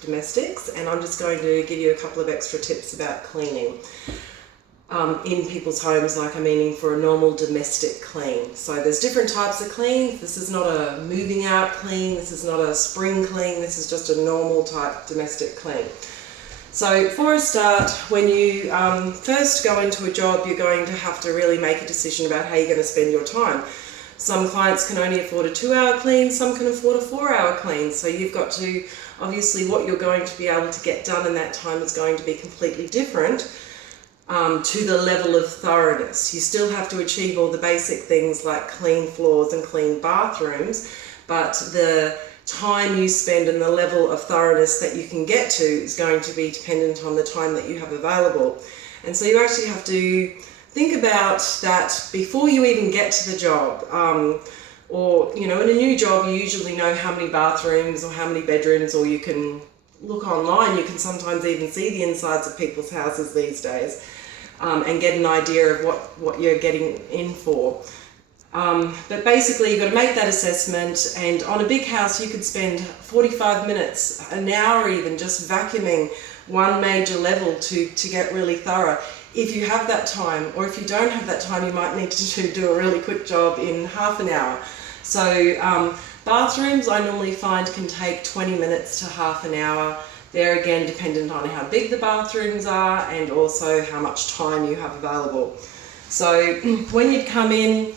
domestics, and I'm just going to give you a couple of extra tips about cleaning in people's homes, like I'm meaning for a normal domestic clean. So there's different types of cleans. This is not a moving out clean, this is not a spring clean, this is just a normal type domestic clean. So for a start, when you first go into a job, you're going to have to really make a decision about how you're going to spend your time. Some clients can only afford a 2-hour clean, some can afford a 4-hour clean. So you've got to, obviously what you're going to be able to get done in that time is going to be completely different to the level of thoroughness. You still have to achieve all the basic things like clean floors and clean bathrooms, but the time you spend and the level of thoroughness that you can get to is going to be dependent on the time that you have available. And so you actually have to think about that before you even get to the job. Or, you know, in a new job, you usually know how many bathrooms or how many bedrooms, or you can look online, you can sometimes even see the insides of people's houses these days, and get an idea of what you're getting in for. But basically you've got to make that assessment, and on a big house you could spend 45 minutes, an hour even, just vacuuming one major level to get really thorough. If you have that time, or if you don't have that time, you might need to do a really quick job in half an hour. So bathrooms I normally find can take 20 minutes to half an hour. They're again dependent on how big the bathrooms are and also how much time you have available. So when you come in,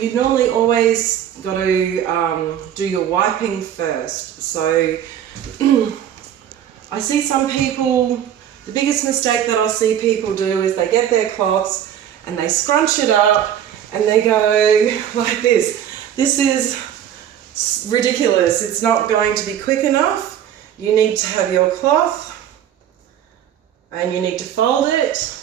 you normally always got to do your wiping first. So I see some people, the biggest mistake that I'll see people do is they get their cloths and they scrunch it up and they go like this. This is ridiculous. It's not going to be quick enough. You need to have your cloth and you need to fold it.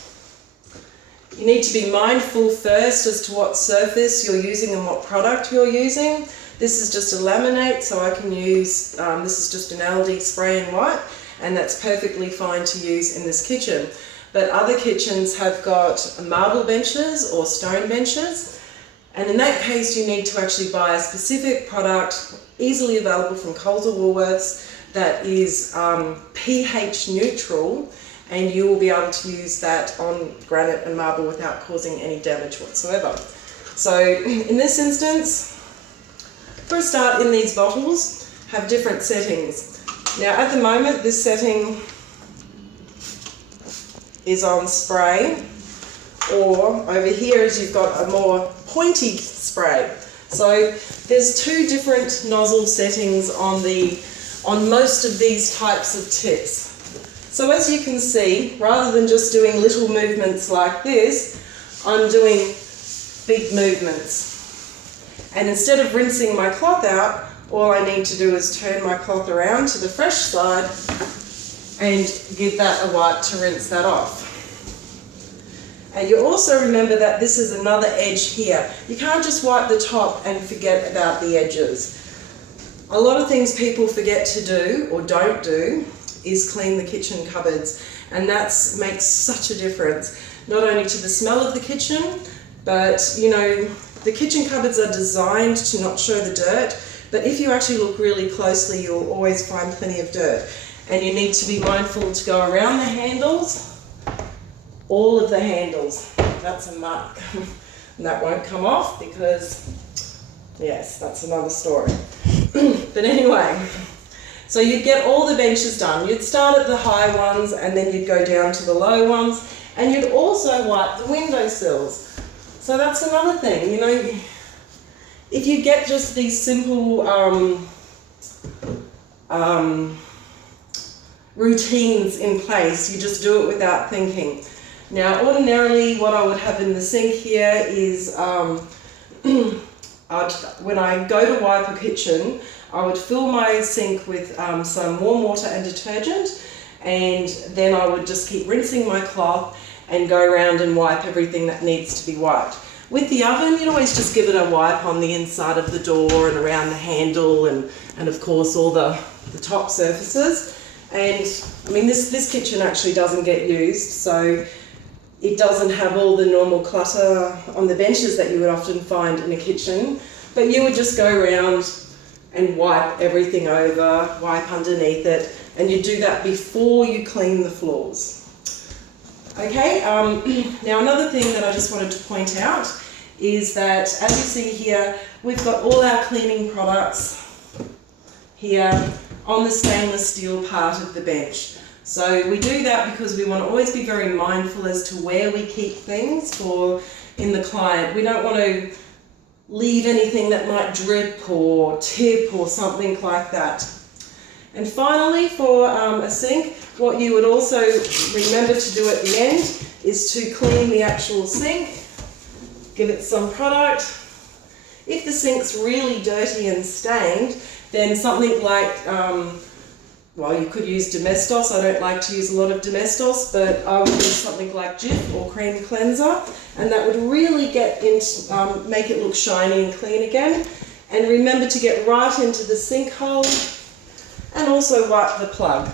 You need to be mindful first as to what surface you're using and what product you're using. This is just a laminate, so I can use, this is just an LD spray and wipe, and that's perfectly fine to use in this kitchen. But other kitchens have got marble benches or stone benches, and in that case you need to actually buy a specific product easily available from Coles or Woolworths that is pH neutral, and you will be able to use that on granite and marble without causing any damage whatsoever. So in this instance, for a start, in these bottles have different settings. Now at the moment this setting is on spray, or over here is you've got a more pointy spray. So there's two different nozzle settings on most of these types of tips. So as you can see, rather than just doing little movements like this, I'm doing big movements. And instead of rinsing my cloth out, all I need to do is turn my cloth around to the fresh side and give that a wipe to rinse that off. And you also remember that this is another edge here. You can't just wipe the top and forget about the edges. A lot of things people forget to do or don't do is clean the kitchen cupboards, and that makes such a difference, not only to the smell of the kitchen, but you know, the kitchen cupboards are designed to not show the dirt, but if you actually look really closely you'll always find plenty of dirt, and you need to be mindful to go around the handles, all of the handles. That's a mark and that won't come off because, yes, that's another story. But anyway, so you'd get all the benches done. You'd start at the high ones and then you'd go down to the low ones, and you'd also wipe the windowsills. So that's another thing, you know, if you get just these simple routines in place, you just do it without thinking. Now ordinarily what I would have in the sink here is, when I go to wipe a kitchen, I would fill my sink with some warm water and detergent, and then I would just keep rinsing my cloth and go around and wipe everything that needs to be wiped. With the oven, you'd always just give it a wipe on the inside of the door and around the handle and of course all the top surfaces. And I mean, this kitchen actually doesn't get used, so it doesn't have all the normal clutter on the benches that you would often find in a kitchen, but you would just go around and wipe everything over, wipe underneath it, and you do that before you clean the floors. Okay, now another thing that I just wanted to point out is that, as you see here, we've got all our cleaning products here on the stainless steel part of the bench. So we do that because we want to always be very mindful as to where we keep things in the client. We don't want to leave anything that might drip or tip or something like that. And finally, for a sink, what you would also remember to do at the end is to clean the actual sink, give it some product. If the sink's really dirty and stained, then something like, well, you could use Domestos. I don't like to use a lot of Domestos, but I would use something like Jif or Cream Cleanser, and that would really make it look shiny and clean again. And remember to get right into the sink hole and also wipe the plug.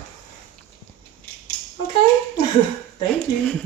Okay, thank you.